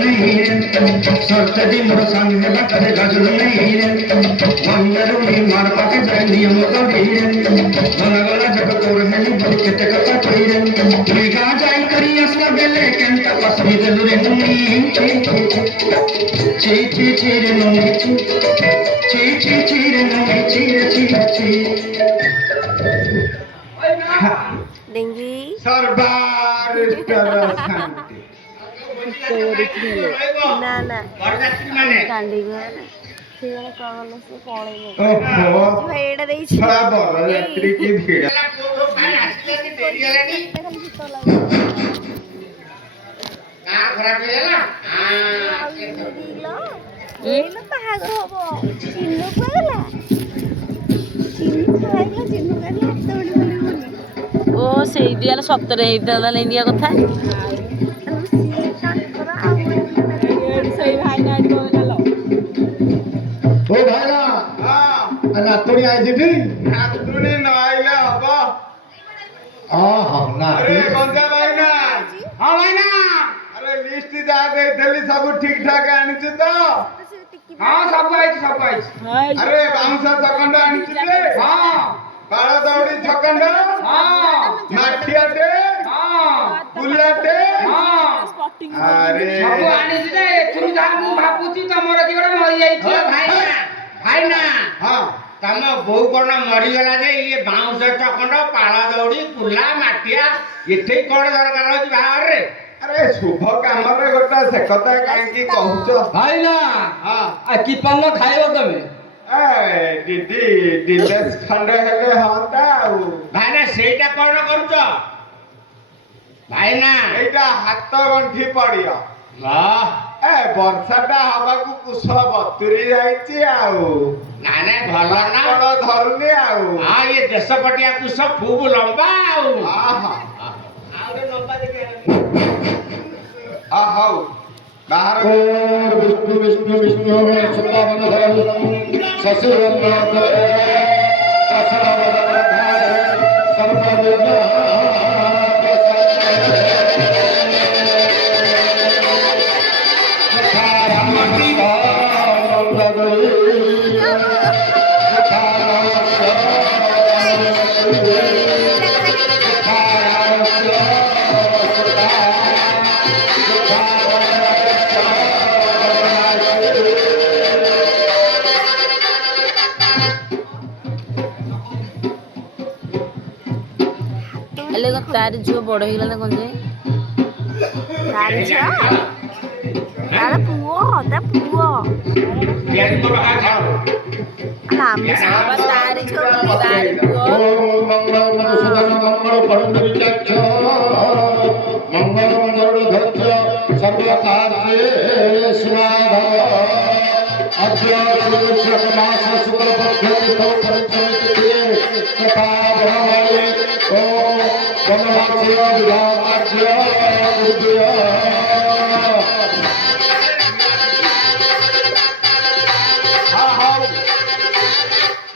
नहीं सरस्वती मोर संग बाटे गजल नहीं मंदरुनी मार पाके जाए नियम करी गला गला जब तोर है बोल केते कथा कही तुई गा जाई करी असला बेले केंता पसरी देलु रे नुनी ची ची ची रे नुनी ची ची ची रे नुनी ची ची ची डेंगी सरबार शांति ना ना कांडी गया ना ସେଗୁଡ଼ା କଗଲ ସେ ପଳେଇବ ओहो ଏଇଟା ଦେଇଛି बड़ा बरयात्री की भीड़ ବାହାଘର ହବ ଚିହ୍ନ କୁଆଗଲା ଚିହ୍ନ କୁଆଗଲା ଚିହ୍ନ କାଲି ହାତ ଉଡ଼ି ବୁଲିବୁନି ଓ ସେଇଠି ଆର ସତରେ ହେଇଥାନ୍ତା ଲେଣ୍ଡିଆ କଥା ସିଏ ତାଙ୍କର ଆଉ ସେଇ ଭାଇନା ଏଠି କହିଲା ओ भाईला हां नातुणी आइजी ठी नातुणी न आइले हबो हां नातुणी अरे गंजा भाईना हां भाईना अरे लिस्ट जा देथली सब ठीक ठाक आनिछु तो हां सब आइछ अरे बाउंसा छकंड आनिछु रे हां बाळ दौड़ी छकंड हां माठियाटे हां गुलाटे हां अरे सब आनिछु रे एथुरु जा मु भाबुची तमर कि गोटे मरि जाइछि भाईना भाईना हां तम बोउ कोन मरि गला जे ये बाउंस चकंड पाला दौड़ी कुला माटिया एठे कोन दरकार होछि बाहर रे अरे शुभ काम रे गोटा से कथा काहे की कहउछ भाईना हां आ कि पन्न खाइबो तमे ए दीदी दिलेस खंडे हेले हंता भाईना सेटा कोन करूछ भाईना एटा हाथ गंठी पड़ियो वाह ए वर्षाटा हवाकू कुश बतुरी जाइछि आउ नाने भलो ना बड़ धरुनी आउ हां ये देशपटिया कुछ खूब लंबा आउ आहा आउरे लंबा देखे आ हाउ बाहर विष्णु विष्णु विष्णु सुदामन धरम शशिवन्नाथ ହେଲେ ତାର ଝିଅ ବଡ଼ ହେଇଗଲା କଣ ଯେ ତାର ଝିଅ ତାର ପୁଅ ତା ପୁଅ यार तो बाहर खाओ ନା ଆମେ ବାବା ତାର ଝିଅ ବୋଲି ତାର ପୁଅ ओम मंगल मधुसूदन मंगल परम विचक्ष मंगल गरुड़ध्वज सर्व कार्ये स्वाहा अद्य शुक्ल मास शुक्ल पक्ष तिथौ पंचमी तिथि तथा ब्रह्मणे ओम वनवास्य विभागाच्य उद्य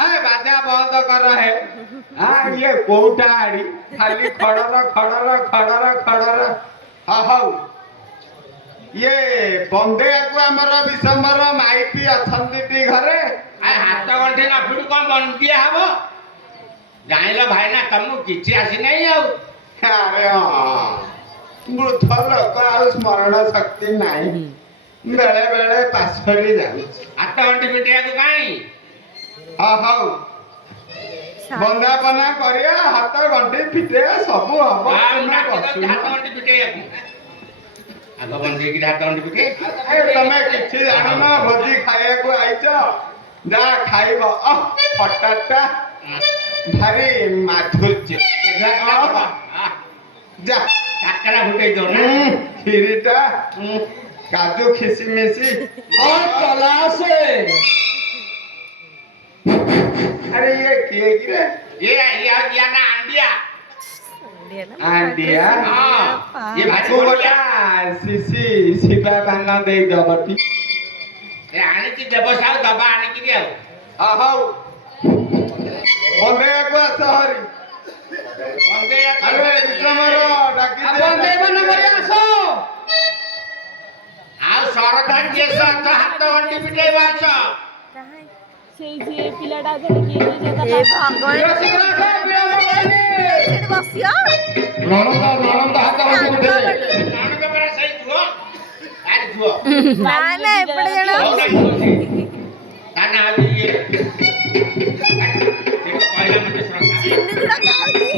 ए बाजा बंद कर है हां ये कोउटा आड़ी खाली खड़र खड़र खड़र खड़र हा हाउ ये बंदे को हमर विशंबर माइपी अछंती टी घरे आ हाथ गंठे ना फुडी कोन बंदिया हबो जाइलो भाईना तमु किछि आसी नै आउ अरे हां मृत लोक आ स्मरण शक्ति नाही बेले बेले पासरी जाउ हाथ गंठे पिटिया को काई हा हाउ बंदापना करिया हाथ गंठी फिटे सब हब आ मुना को हाथ गंठे पिटिया को आगो बंदी की हाथ गंठे पिटे ए तमे किछि जानो ना भोजी खाया को आइछ जा खाइब पटाटा भारी माधुर्य जा काकरा फुटे दो ना खीरीटा काजू खिसमिसी और कला से अरे ये किए गिरे ये ना अंडिया आंडिया हां ये भाजी कोला बोलिया सिसी सिपा पाना दे दबटी ए आने की देबसाव दबा आने की दियो हा हाउ बंदे को सहरी बंदे अरे विक्रमर डाकी दे बंदे बन करे आसो आ କେଶ ହାତ ଗଣ୍ଠି ପିଟେଇ ବାଛ ସେଇ ଯିଏ ପିଲାଟା ଧରି କିଏ ଯେ ଏ ଭଗବାନ ଶୀଘ୍ର କର ବିଳମ୍ବ କରିନି ସେଠି ବସିଅ ନଣନ୍ଦ ହାତ ଗଣ୍ଠି ପିଟେଇ ନଣନ୍ଦ ପରା ସେଇ ଝୁଅ ଆରେ ଝୁଅ ନା ନା ଏପଟେ ଜଣ ତା ନାଁ ହଉଛି ଇଏ ସେ ତ କହିଲା ମତେ ଶ୍ରଦ୍ଧା ଚିନି ଗୁଡା ଖାଉଛି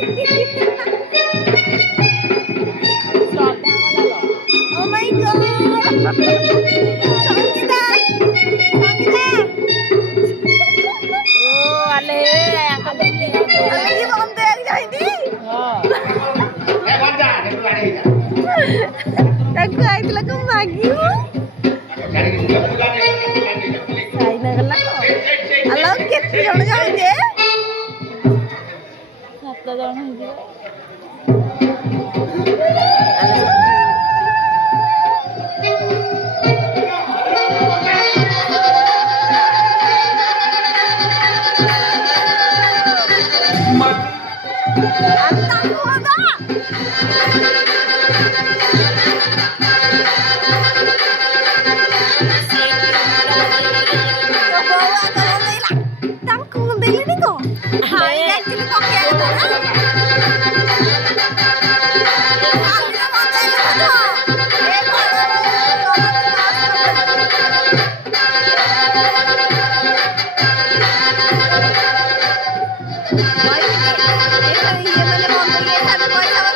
ଓ ମାଇ ଗଡ ସଙ୍ଗୀତା ସଙ୍ଗୀତା ଓ ଆଲେ ଆଙ୍କ ଦେଖି ଆମେ କି ବନ୍ଦ ହେଇକି ଯାଇନି ହଁ ଏ ଗଞ୍ଜା ଦେଖୁ ଆଡେ ହେଇଯା ତାକୁ ଆଇଥିଲା କଣ ମାଗିବ ଜାଣିକି ପୁରା ଖାଇନା ଗଲା ଆଲୋ କେତେ ଜଣ ଯାଉଛେ 7 ଜଣ ହେଇଯିବ ये मैंने बंद किया था पैसा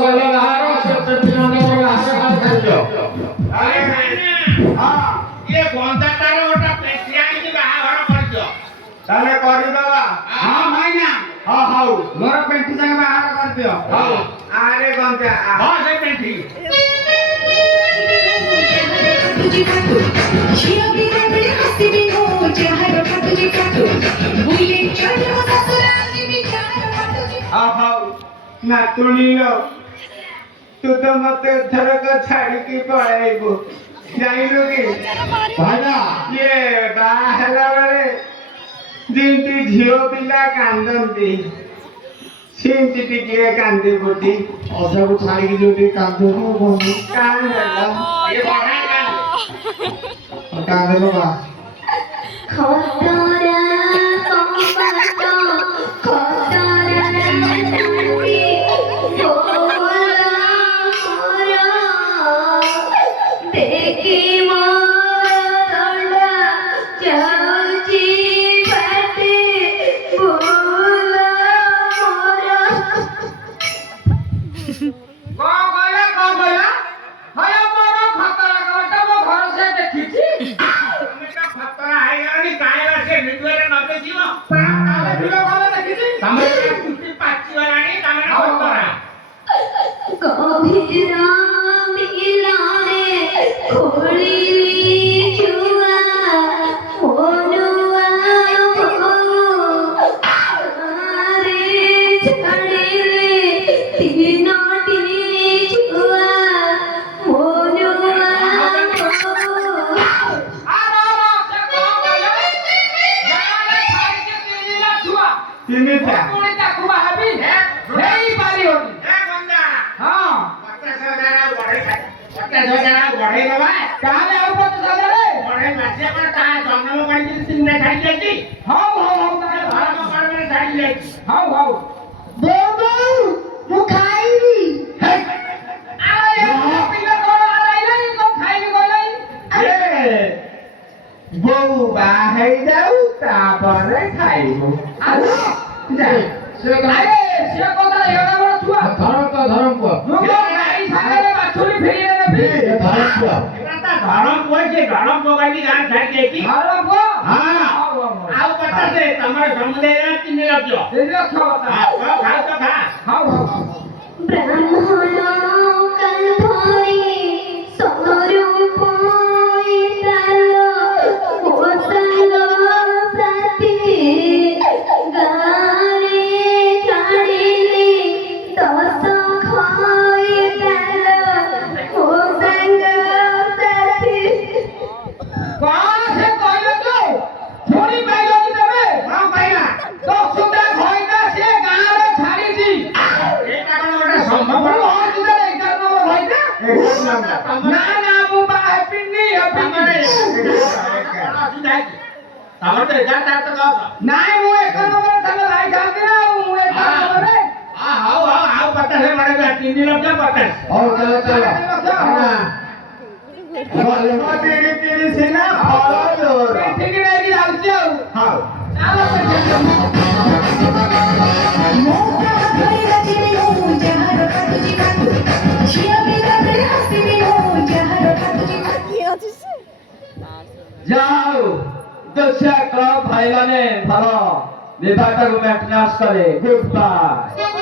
କହିଲ ବାହାର ସେ ପେଣ୍ଟି ମାନଙ୍କର ବାହାର ଖାଇଛ ଆରେ ଭାଇନା ଇଏ ଗନ୍ଧାଟାର ଗୋଟେ ପେଟି ଆଣିକି ବାହାଘର କରିଛ ତାହେଲେ କରିଦବା ହଁ ଭାଇନା ହଁ ହଉ ମୋର ପେଣ୍ଟି ସାଙ୍ଗେ ବାହାର କରିଦିଅ ହଉ ଆରେ ଗଞ୍ଜା ହଁ ସେ ପେଣ୍ଟି तुझी फाटू शिया बिगडले हसते हो जहार तुझी फाटू बुले चढ सासुराची विचार तुझी ହଉ ନାତୁଣୀର ତୁ ତ ମତେ ଏଥରକ ଛାଡ଼ିକି ପଳେଇବୁ ଜାଣିଲୁ କି ଭାଇନା ଇଏ ବାହା ହେଲା ବେଳେ ଯେମିତି ଝିଅ ପିଲା କାନ୍ଦନ୍ତି ସେମିତି ଟିକେ କାନ୍ଦି ବୁଟି ଅଜାକୁ ଛାଡ଼ିକି ଯୋଉଠି କାନ୍ଦୁଛୁ କାନ୍ଦ ହେଲା ଇଏ ବଢା କାନ୍ଦ କାନ୍ଦ ବା ଖତରା କମାଟ ଖତରା ନାନ୍ତି ବୋଲା ମୋର ଦେଖି ମୋର ଦଣ୍ଡା ଯାଉଛି ବାଟେ ବୋଲା ମୋର କଣ କହିଲା ହୟ ମୋର ଖତରା କଟା ମୋ ଘର ସେ ଦେଖିଛି ତମେ ତ ଖତରା ହେଇଗଲଣି କାହିଁକି ସେ ଭିଡିଓରେ ନ ଦେଖିବ ତମେ ଚୁଟି ପାଚିଗଲାଣି ତମେ ଖତରା ଗଭୀର ମିଲରେ ଖୋଳିଲି ଛୁଆ ମନୁଆ ରେ ଛାଡ଼ିଲେ ତିନୋଟି ଛୁଆ ମନୁଆ ତିନିଟା ଏ ଗନ୍ଦା ହଁ 50,000 ବଢେଇ ଦବା ତାହେଲେ ଆଉ କତ ଜାଗାରେ ବଢେଇ ମାସେ ପରେ ତା ଜନ୍ମ କରିକି ତିନିଟା ଛାଡି ଯାଇଛି ହଉ ହଉ ହଉ ତାହେଲେ ଧର୍ମ କର୍ମରେ ଛାଡି ଯାଇଛି ହଉ ହଉ ବୋଉ ମୁଁ ଖାଇବି ବୋଉ ବାହା ହେଇଯାଉ ତାପରେ ଖାଇବୁ ଏଟା ତା ଧର୍ମ ପୁଅ ସେ ଧର୍ମ ପୁଅ କହିକି ଗାଁ ଛାଡି ଯାଇଛି ଆଉ କଥା ସେ ତମର ସମୁଦାୟ 3 ଲକ୍ଷ ଖାଉ ତ ଖା ବ୍ରାହ୍ମଣ କାନ୍ଧରେ ସରୁପ ତାଲ ମୋ ସାଙ୍ଗ ସାଥୀ ଗାଁରେ ଛାଡ଼ିଲେ 10 ଖଇ ତାଲ ମୋ ସାଙ୍ଗ ସାଥୀ ଏଇଟା କଣ ଗୋଟେ ସମ୍ଭବ ତମର ତ 11 ତାର ତ 10 ନାଇଁ ମୁଁ ଏକ ନମ୍ବର ତାହେଲେ ଲାଗିଥାନ୍ତି ନା ମୁଁ ଏକ ନମ୍ବରରେ ହଉ ଆଉ 50 ବଢେଇବା 3 ଲକ୍ଷ 50 ହଉ ଚାଲ ତିରି ସିନା ଫଳ ଜୋର ଏଠିକି ନେଇକି ଯାଉଛି ଆଉ ହଉ ମୋ ହାତରେ ବାଜିଲେ ମୁଁ ଯାହାର କାଟୁଛି କାଟୁ ଝିଅ ବିଗଡଲେ ହସିବି ମୁଁ ଯାହାର କାଟୁଛି କାଟୁ ଯାଉ ଦୋଷିଆ କ୍ଲବ ଭାଇମାନେ ଭଲ ବିଭାଗକୁ ମେଣ୍ଟେନାନ୍ସ କରେ ଗୁଡ୍ ବାଏ